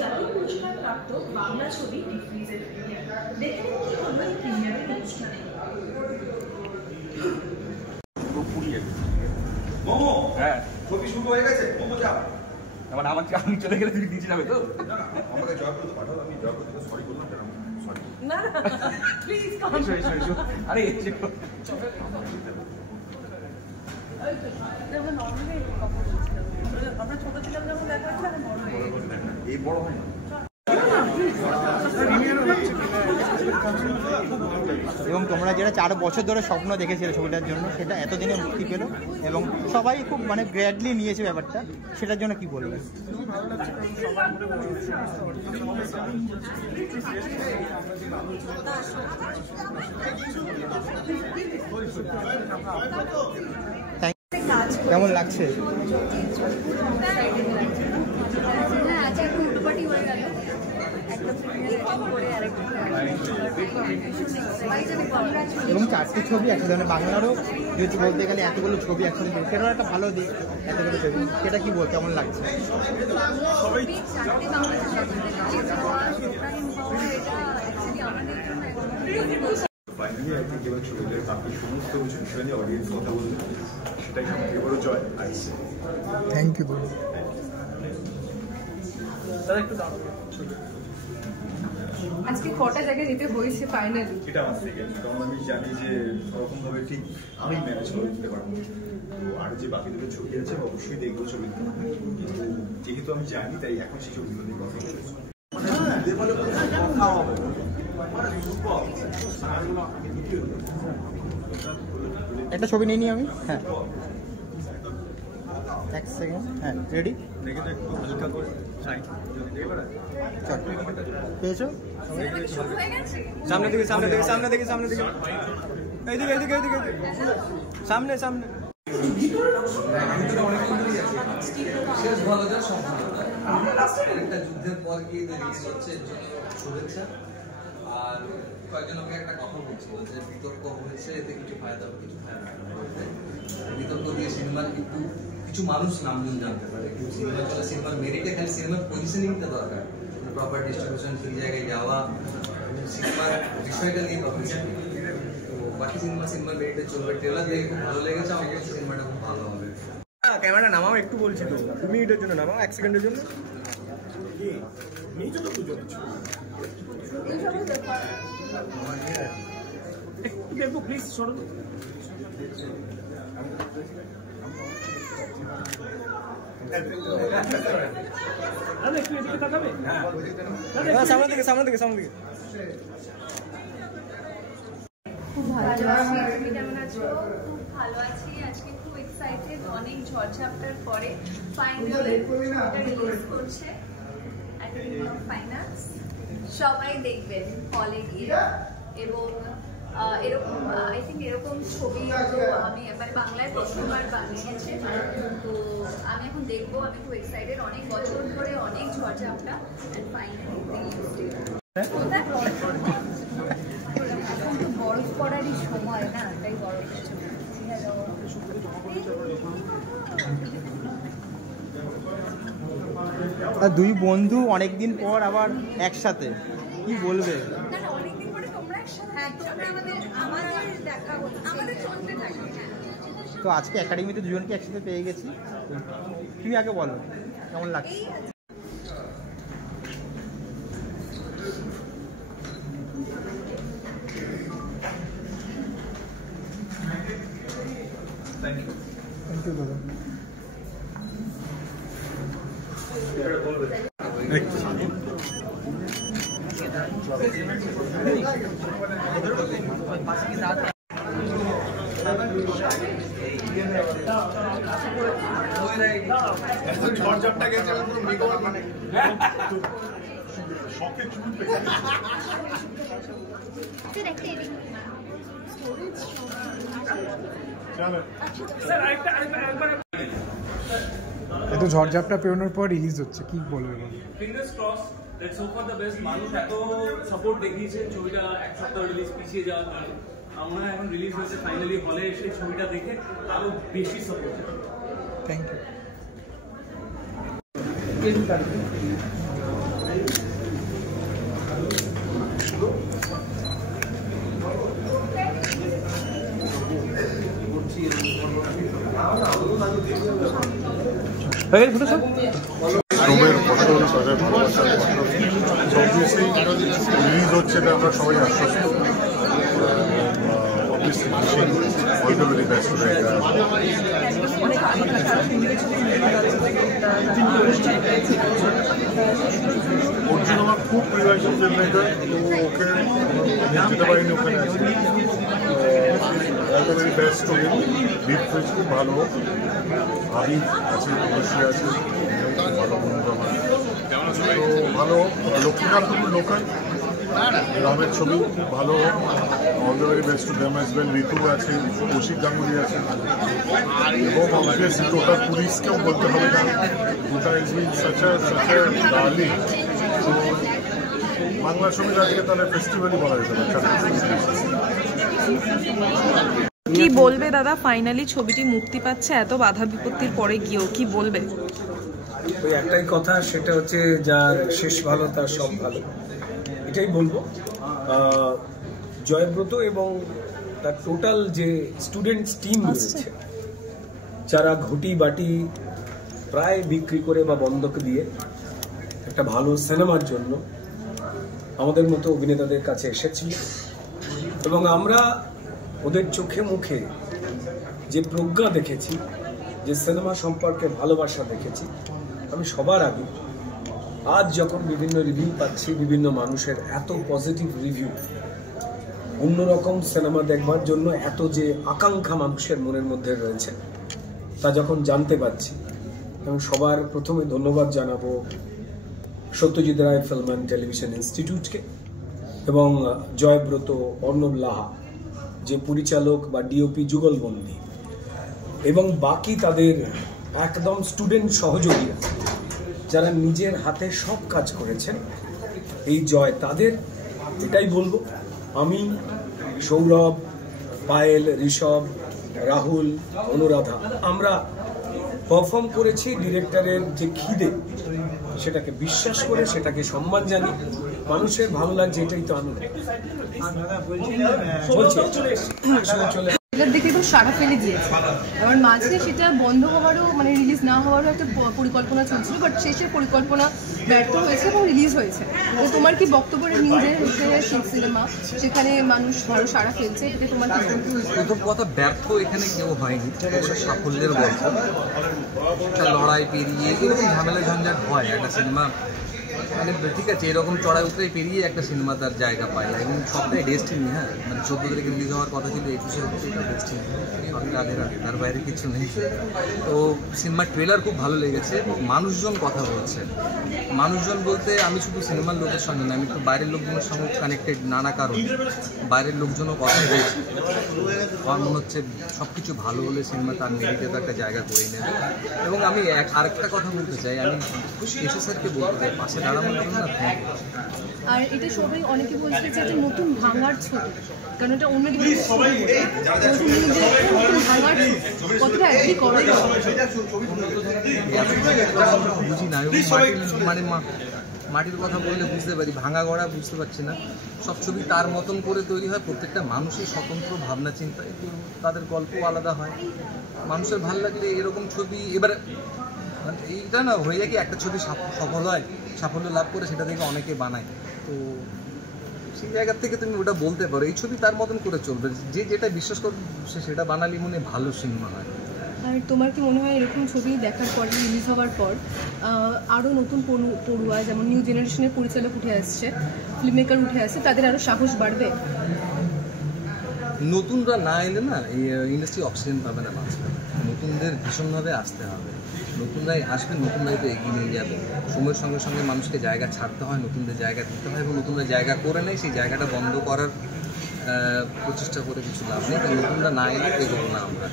জাতীয় পুরস্কার প্রাপ্ত বাংলা ছবি ডিফ্রিজের প্রিমিয়ার। দেখে নিন কি হলো এই প্রিমিয়ারের অনুষ্ঠানে। মোমো, হ্যাঁ ছবি শুরু হয়ে গেছে। মোমো যাও। মানে আমি চলে গেলে তুমি নিচে যাবে তো? না না, আমাকে জয় করতে পাঠাও, আমি জয় করতে সরি বললাম কেন? সরি। না না প্লিজ কাম। আরে আমরা নর্মালি কথা বলছিলাম, আমরা ছোট ছিলাম যখন দেখা হয়েছিল বড় হয়ে গেছে। এই বড় হয় না। এবং তোমরা যেটা 4 বছর ধরে স্বপ্ন দেখেছিলে ছবিটার জন্য, সেটা এতদিনে মুক্তি পেল এবং সবাই খুব মানে গ্র্যাডলি নিয়েছে ব্যাপারটা, সেটার জন্য কি বলবে? কেমন লাগছে? এবং 4টি ছবি একসাথে, বাংলারও যদি বলতে গেলে এতগুলো ছবি একসাথে, সেটাও একটা ভালো দিক। এতগুলো ছবি সেটা কি বল, কেমন লাগছে? ফাইনালি আই থিঙ্ক এবার ছবিটার বাকি সমস্ত বিষয় নিয়ে অডিয়েন্স কথা বলতে সেটাই সবথেকে বড় জয় আসছে। Thank you. আজকে কটা জায়গায় যেতে হয়েছে ফাইনালি? এটা আমার থেকে, কারণ আমি জানি যে ওরকমভাবে ঠিক আমি ম্যানেজ করে দিতে পারবো। তো আরও যে বাকি দুটো ছবি আছে অবশ্যই দেখবো ছবিতে, কিন্তু যেহেতু আমি জানি তাই এখন সেই ছবিগুলো নিয়ে কথা বলছি। একটা ছবি নিয়ে নিই আমি। হ্যাঁ 1 সেকেন্ড। হ্যাঁ রেডি? পেয়েছো? সামনে দিকে সামনে দিকে সামনে দিকে সামনে দিকে এইদিকে এইদিকে এইদিকে সামনে সামনে। শেষ ভালো যায় সম্পূর্ণ একটা যুদ্ধের পর গিয়ে রিলিজ হচ্ছে, এর জন্য শুভেচ্ছা। আর কয়েকজনকে একটা কথা বলছিল যে বিতর্ক হয়েছে, এতে কিছু ফায়দা হবে কিছু ফায়দা হবে। বিতর্ক দিয়ে সিনেমার কিছু মানুষ নামগুলো জানতে পারে, কিন্তু সিনেমা চলে সিনেমার মেরিটে খালি সিনেমার পজিশনিংটা দরকার, প্রপার ডিস্ট্রিবিউশন, ঠিক জায়গায় যাওয়া, সিনেমার বিষয়টা নিয়ে পাবলিসিটি। তো বাকি সিনেমার মেরিটে চলবে। ট্রেলার দেখে খুব ভালো লেগেছে, আমার কাছে সিনেমাটা খুব ভালো হবে। ক্যামেরাটা নামাও একটু, বলছি তো 2 মিনিটের জন্য নামাও, 1 সেকেন্ডের জন্য। একটু দেখবো প্লিজ, সরো। সামনে দিকে সামনে দিকে সামনে দিকে। খুব ভালো আছি, তুমি কেমন আছো? খুব ভালো আছি, আজকে খুব এক্সাইটেড। অনেক ঝড়ঝাপটার পরে ফাইনালি রিলিজ করছে ফাইনান্স। সবাই দেখবেন হলে গিয়ে, এবং এরকম আই থিঙ্ক এরকম ছবি আমি মানে বাংলায় প্রথমবার বানিয়েছে। তো আমি এখন দেখবো, আমি খুব এক্সাইটেড। অনেক বছর ধরে অনেক ঝড়ঝাপটা, অ্যান্ড ফাইনালি বরফ পড়ারই সময় না, তাই বরফের ছবি। দুই বন্ধু অনেকদিন পর আবার একসাথে, কি বলবে? তো আজকে একাডেমিতে দুজনকে একসাথে পেয়ে গেছি, তুমি আগে বলো কেমন লাগছে? Thank you. থ্যাংক ইউ দাদা। ঝড়ঝাপটা গেছে পুরো মেকওভার, মানে শখে চুল পেকে এত ঝড়ঝাপটা পেরোনোর পর রিলিজ হচ্ছে, কি বলবে? Fingers cross, let's hope for the best. মানুষ এত সাপোর্ট দেখিয়েছে ছবিটা 1 সপ্তাহ রিলিজ পিছিয়ে যাওয়ার কারণে। আমরা এখন রিলিজ হয়েছে ফাইনালি, হলে এসে ছবিটা দেখে আরো বেশি সাপোর্ট। Thank you. শ্রমের ফসল, তাদের ভালোবাসার ফসল অবভিয়াসলি রিলিজ হচ্ছে, এটা আমরা সবাই আশ্বস্ত। অর্জুন আমার খুব প্রিয় একজন ফিল্ম মেকার, তো ওকে যেতে পারিনি, ওখানে আছে। All the very best to him. Deep fridge খুব ভালো, ভাবি আছে, অবশ্যই আছে, ভালো বন্ধু আমার। তো ভালো, লক্ষ্মীকান্ত লোকাল গ্রামের ছবি খুব ভালো। All the very best to them as well. Ritu আছে, কৌশিক গাঙ্গুলি আছে, এবং অবভিয়াসলি টোটাল পুলিশকেও বলতে হবে না, গোটা is bin such a darling. তো বাংলা ছবির আজকে তাহলে ফেস্টিভ্যালই বলা যেতে পারে। কি বলবে দাদা, ফাইনালি ছবিটি মুক্তি পাচ্ছে এত বাধা বিপত্তির পরে গিয়েও, কি বলবে? ওই একটাই কথা, সেটা হচ্ছে যার শেষ ভালো তার সব ভালো, এটাই বলবো। জয়ব্রত এবং তার টোটাল যে স্টুডেন্টস টিম রয়েছে, যারা ঘটি বাটি প্রায় বিক্রি করে বা বন্ধক দিয়ে একটা ভালো সিনেমার জন্য আমাদের মতো অভিনেতাদের কাছে এসেছিল, এবং আমরা ওদের চোখে মুখে যে প্রজ্ঞা দেখেছি, যে সিনেমা সম্পর্কে ভালোবাসা দেখেছি, আমি সবার আগে আজ যখন বিভিন্ন রিভিউ পাচ্ছি, বিভিন্ন মানুষের এত পজিটিভ রিভিউ, অন্যরকম সিনেমা দেখবার জন্য এত যে আকাঙ্ক্ষা মানুষের মনের মধ্যে রয়েছে, তা যখন জানতে পারছি, আমি সবার প্রথমে ধন্যবাদ জানাবো Satyajit Ray film and television ইনস্টিটিউটকে এবং জয়ব্রত, অর্ণব লাহা যে পরিচালক বা ডিওপি যুগলবন্দী, এবং বাকি তাদের একদম স্টুডেন্ট সহযোগীরা যারা নিজের হাতে সব কাজ করেছেন এই জয় তাদের। এটাই বলবো, আমি সৌরভ, পায়েল, ঋষভ, রাহুল, অনুরাধা আমরা পারফর্ম করেছি ডিরেক্টরের যে খিদে, সেটাকে বিশ্বাস করে, সেটাকে সম্মান জানি, মানুষের ভালো লাগছে, এটাই তো আনন্দ। দেখে তো সারা ফেলে দিয়েছে, এবার মাঝে সেটা বন্ধ হওয়ারও মানে রিলিজ না হওয়ারও একটা পরিকল্পনা চলছিল, বাট শেষে পরিকল্পনা ব্যর্থ হয়েছে এবং রিলিজ হয়েছে। তো তোমার কি বক্তব্য নিউজে শিখ সিনেমা সেখানে মানুষ ভালো সারা ফেলছে, এটাকে তোমার প্রথম কথা, ব্যর্থ এখানে কেউ হয়নি, সাফল্যের গল্প। একটা লড়াই পেরিয়ে এরকম ঝামেলা ঝঞ্ঝাট হয় একটা সিনেমা, মানে ঠিক আছে, এরকম চড়াই উতরাই পেরিয়ে একটা সিনেমা তার জায়গা পায়, এবং সবটাই ডেস্টিনি। হ্যাঁ, মানে 14 তারিখে রিলিজ হওয়ার কথা ছিল, 21-এ হচ্ছে, এটা ডেস্টিনি, রাধে রাধে, তার বাইরে কিছু নেই। তো সিনেমার ট্রেলার খুব ভালো লেগেছে, মানুষজন কথা বলছে। মানুষজন বলতে আমি শুধু সিনেমার লোকের সঙ্গে না, আমি একটু বাইরের লোকজনের সঙ্গে কানেক্টেড, নানা কারণ বাইরের লোকজনও কথা বলছে। আমার মনে হচ্ছে সব কিছু ভালো হলে সিনেমা তার মেরিটে তো একটা জায়গা করে নেবে। এবং আমি আরেকটা কথা বলতে চাই, আমি এসে স্যারকে বলতে চাই, পাশে দাঁড়ানোর জন্য না। আর এটা সবাই অনেকে বলছে যে এটা নতুন ভাঙার ছবি, কারণ এটা অন্য দিকে কতটা অ্যাগ্রি করে বুঝি না, মানে মাটির কথা বললে বুঝতে পারি, ভাঙা গড়া বুঝতে পারছি না। সব ছবি তার মতন করে তৈরি হয়, প্রত্যেকটা মানুষই স্বতন্ত্র ভাবনা চিন্তা, তাদের গল্প আলাদা হয়। মানুষের ভালো লাগলে এরকম ছবি, এবার এইটা না হয়ে যায় কি, একটা ছবি সফল হয়, সাফল্য লাভ করে, সেটা থেকে অনেকে বানায়। তো সেই জায়গা থেকে তুমি ওটা বলতে পারো এই ছবি তার মতন করে চলবে, যে যেটা বিশ্বাস করবে সেটা বানালি মনে ভালো সিনেমা হয়। আর তোমার কি মনে হয় এরকম ছবি দেখার পর, রিলিজ হওয়ার পর আরও নতুন পড়ুয়া, যেমন নিউ জেনারেশনের পরিচালক উঠে আসছে, ফিল্ম মেকার উঠে আসছে, তাদের আরও সাহস বাড়বে? নতুনরা না এলে না এই ইন্ডাস্ট্রি অক্সিজেন পাবে না, বাঁচবে। নতুনদের ভীষণভাবে আসতে হবে, নতুনরাই আসবে, নতুনরাই তো এগিয়ে নিয়ে যাবে। সময়ের সঙ্গে সঙ্গে মানুষকে জায়গা ছাড়তে হয়, নতুনদের জায়গা দিতে হয়, এবং নতুনরা জায়গা করে নেয়, সেই জায়গাটা বন্ধ করার প্রচেষ্টা করে কিছু লাভ নেই। নতুনরা না এলে এগোবো না আমরা।